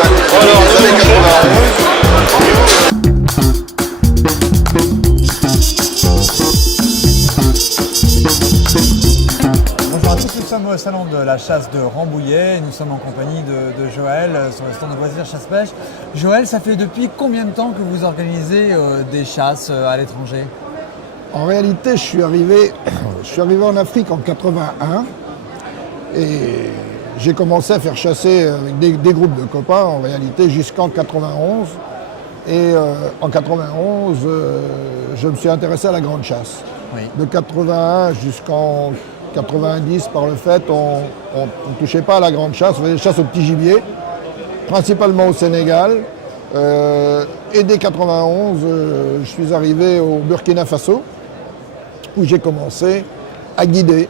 les années 91. Bonjour à tous, nous sommes au salon de la chasse de Rambouillet. Nous sommes en compagnie de Joël sur le stand de loisirs chasse-pêche. Joël, ça fait depuis combien de temps que vous organisez des chasses à l'étranger? En réalité, je suis arrivé en Afrique en 81 et j'ai commencé à faire chasser avec des groupes de copains en réalité jusqu'en 91. Et en 91, je me suis intéressé à la grande chasse. Oui. De 81 jusqu'en 90, par le fait, on ne touchait pas à la grande chasse, on faisait des chasses au petit gibier, principalement au Sénégal. Et dès 91, je suis arrivé au Burkina Faso, où j'ai commencé à guider.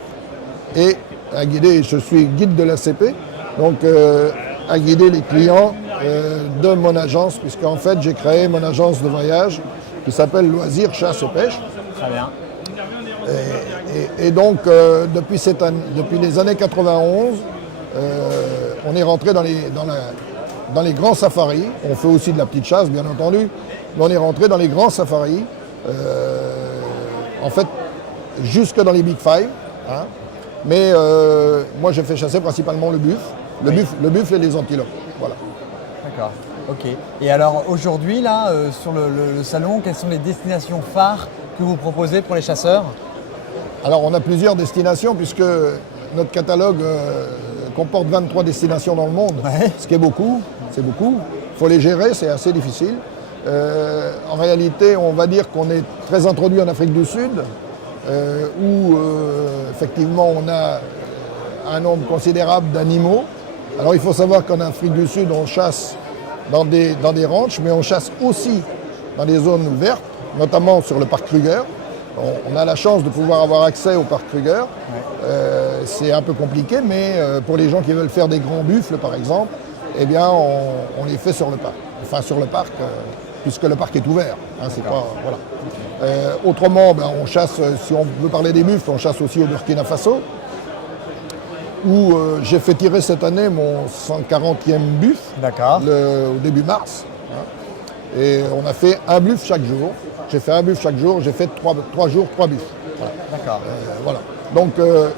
Et je suis guide de l'ACP, donc à guider les clients de mon agence, puisqu'en fait j'ai créé mon agence de voyage qui s'appelle Loisirs Chasse et Pêche. Très bien. Et donc depuis les années 91, on est rentré dans les grands safaris. On fait aussi de la petite chasse bien entendu, mais on est rentré dans les grands safaris. En fait, jusque dans les Big Five. Hein. Mais moi, je fais chasser principalement le buffle, le buffle et les antilopes. Voilà. D'accord, ok. Et alors aujourd'hui, là, sur le salon, quelles sont les destinations phares que vous proposez pour les chasseurs? Alors, on a plusieurs destinations puisque notre catalogue comporte 23 destinations dans le monde, Ouais. ce qui est beaucoup. C'est beaucoup. Il faut les gérer, c'est assez difficile. En réalité, on va dire qu'on est très introduit en Afrique du Sud, où effectivement on a un nombre considérable d'animaux. Alors il faut savoir qu'en Afrique du Sud, on chasse dans des ranchs, mais on chasse aussi dans des zones ouvertes, notamment sur le parc Kruger. On a la chance de pouvoir avoir accès au parc Kruger. Ouais. C'est un peu compliqué, mais pour les gens qui veulent faire des grands buffles, par exemple, eh bien, on les fait sur le parc. Enfin, sur le parc, puisque le parc est ouvert. Hein, c'est pas, voilà. Autrement, ben, on chasse, si on veut parler des buffles, on chasse aussi au Burkina Faso, où j'ai fait tirer cette année mon 140e buffle, D'accord. au début mars. Hein. Et on a fait un buffle chaque jour. J'ai fait un buffle chaque jour, j'ai fait 3 jours, 3 buffles. Voilà. D'accord. Voilà. Donc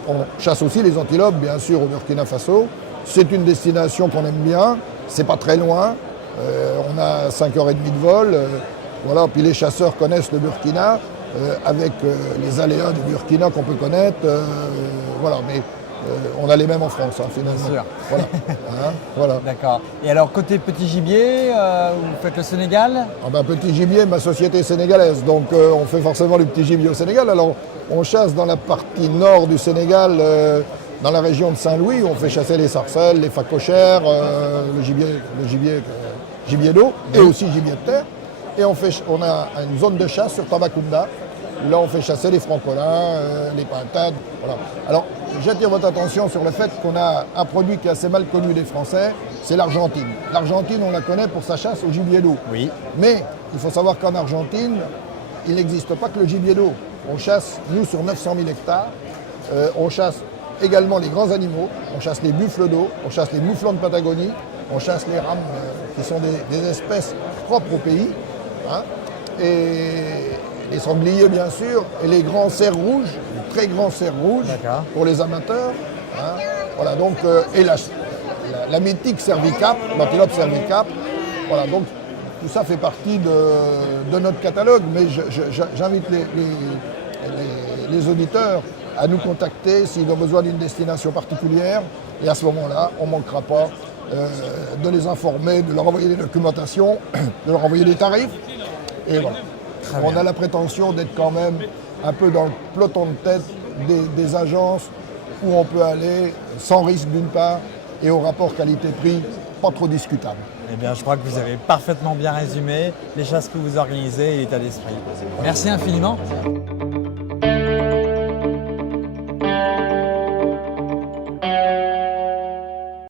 on chasse aussi les antilopes, bien sûr, au Burkina Faso. C'est une destination qu'on aime bien, c'est pas très loin. On a 5h30 de vol. Voilà. Puis les chasseurs connaissent le Burkina, avec les aléas du Burkina qu'on peut connaître. Voilà. Mais on a les mêmes en France, hein, finalement. Bien sûr. Voilà. Hein, voilà. D'accord. Et alors, côté petit gibier, vous faites le Sénégal? Ah ben, petit gibier, ma société est sénégalaise, donc on fait forcément le petit gibier au Sénégal. Alors on chasse dans la partie nord du Sénégal, dans la région de Saint-Louis, où on fait chasser les sarcelles, les phacochères, le gibier d'eau et aussi gibier de terre. Et on a une zone de chasse sur Tambacounda. Là, on fait chasser les francolins, les pintades. Voilà. Alors, j'attire votre attention sur le fait qu'on a un produit qui est assez mal connu des Français, c'est l'Argentine. L'Argentine, on la connaît pour sa chasse au gibier d'eau. Oui. Mais il faut savoir qu'en Argentine, il n'existe pas que le gibier d'eau. On chasse, nous, sur 900 000 hectares. On chasse également les grands animaux. On chasse les buffles d'eau, on chasse les mouflons de Patagonie, on chasse les rames, qui sont des espèces propres au pays. Hein. Et les sangliers, bien sûr, et les grands cerfs rouges, les très grands cerfs rouges pour les amateurs. Hein. Voilà, donc, et la mythique cervicape, l'antilope cervicape. Voilà, donc tout ça fait partie de notre catalogue, mais j'invite les auditeurs à nous contacter s'ils ont besoin d'une destination particulière, et à ce moment-là, on ne manquera pas de les informer, de leur envoyer des documentations, de leur envoyer des tarifs, et voilà. On a la prétention d'être quand même un peu dans le peloton de tête des agences où on peut aller sans risque d'une part et au rapport qualité-prix pas trop discutable. Eh bien, je crois que vous avez parfaitement bien résumé les chasses que vous organisez et l'état d'esprit. Merci infiniment.